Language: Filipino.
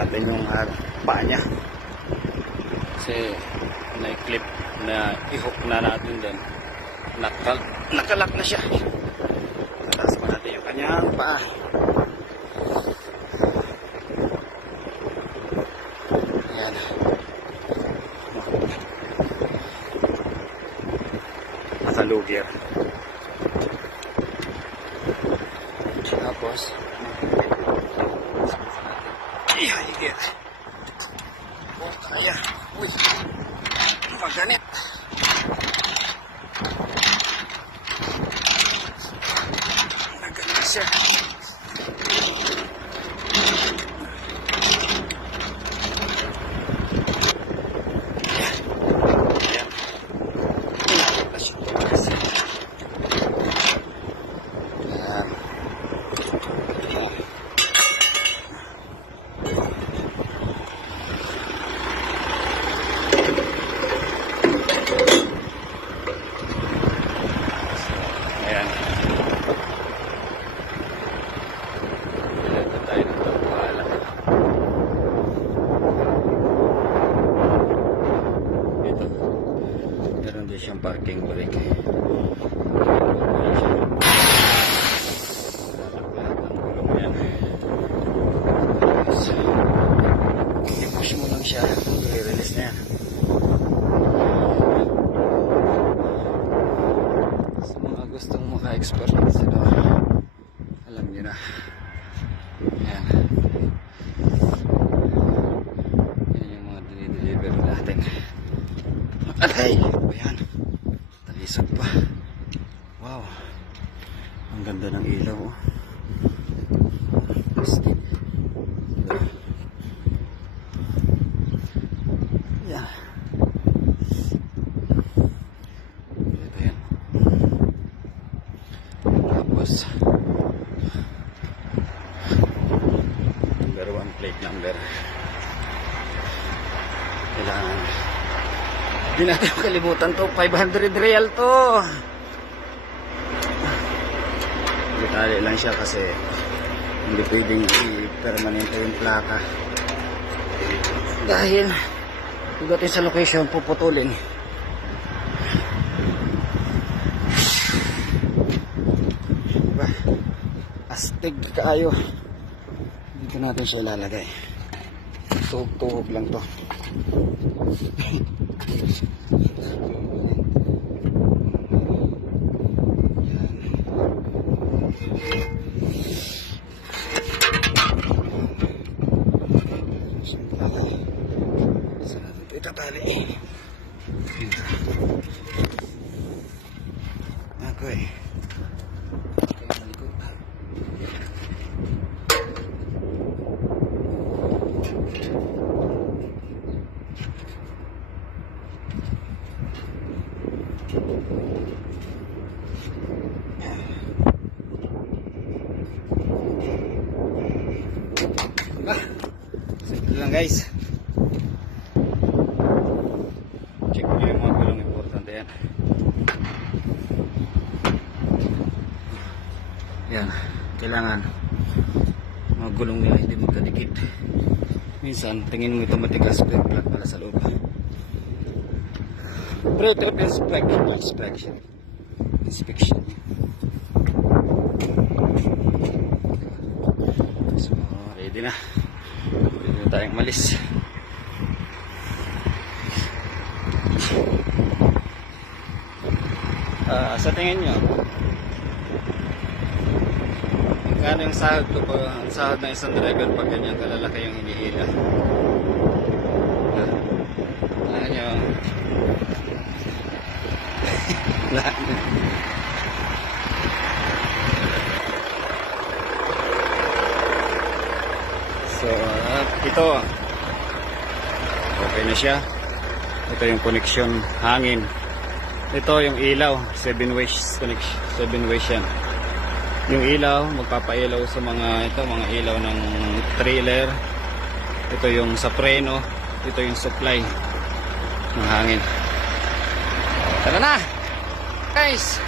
natin yung paa niya. Kasi na-clip na i-hook na natin doon. Nakalak na siya. Taas pa natin yung kanyang paa. Ayan. Nakalugir. Tapos ihigit. Oh, kaya. Uy, maganit. Naganit siya. Siyang parking brake. I-push mo lang siya, i-release na yan. Sa mga gustong maka-expert ito, alam nyo na. Ayan. Yan yung mga dinideliver natin. Aray! Ayan. Talisod pa. Wow. Ang ganda ng ilaw. Oh. Miskin. Ayan. Ito yan. Tapos number 1 plate number. Kailangan hindi natin makalimutan to. 500 real to. Detali lang siya kasi hindi pwedeng i-permanente yung plaka. Dahil pagdating sa location, puputulin. Diba? Astig kaayo. Dito natin siya ilalagay. Tuhog-tuhog lang to. Itatali. Okay. Simple lang guys. Check nyo yung mga gulong, importante yan. Yan, kailangan mga gulong nila hindi magkadikit. Minsan tingin mo ito matigas pero flat pala sa loob. Pre-trip inspection. So ready na. Pwede na tayong malis. Sa tingin nyo, kano yung sahod to po, ang sahod ng isang driver pag ganyan kalalaki yung hinihila? Alam nyo, so ito okay na siya. Ito yung connection hangin. Ito yung ilaw, 7 ways connection, 7 ways yan. Yung ilaw, magpapailaw sa mga ilaw ng trailer. Ito yung sa preno, ito yung supply ng hangin. Tara na, guys.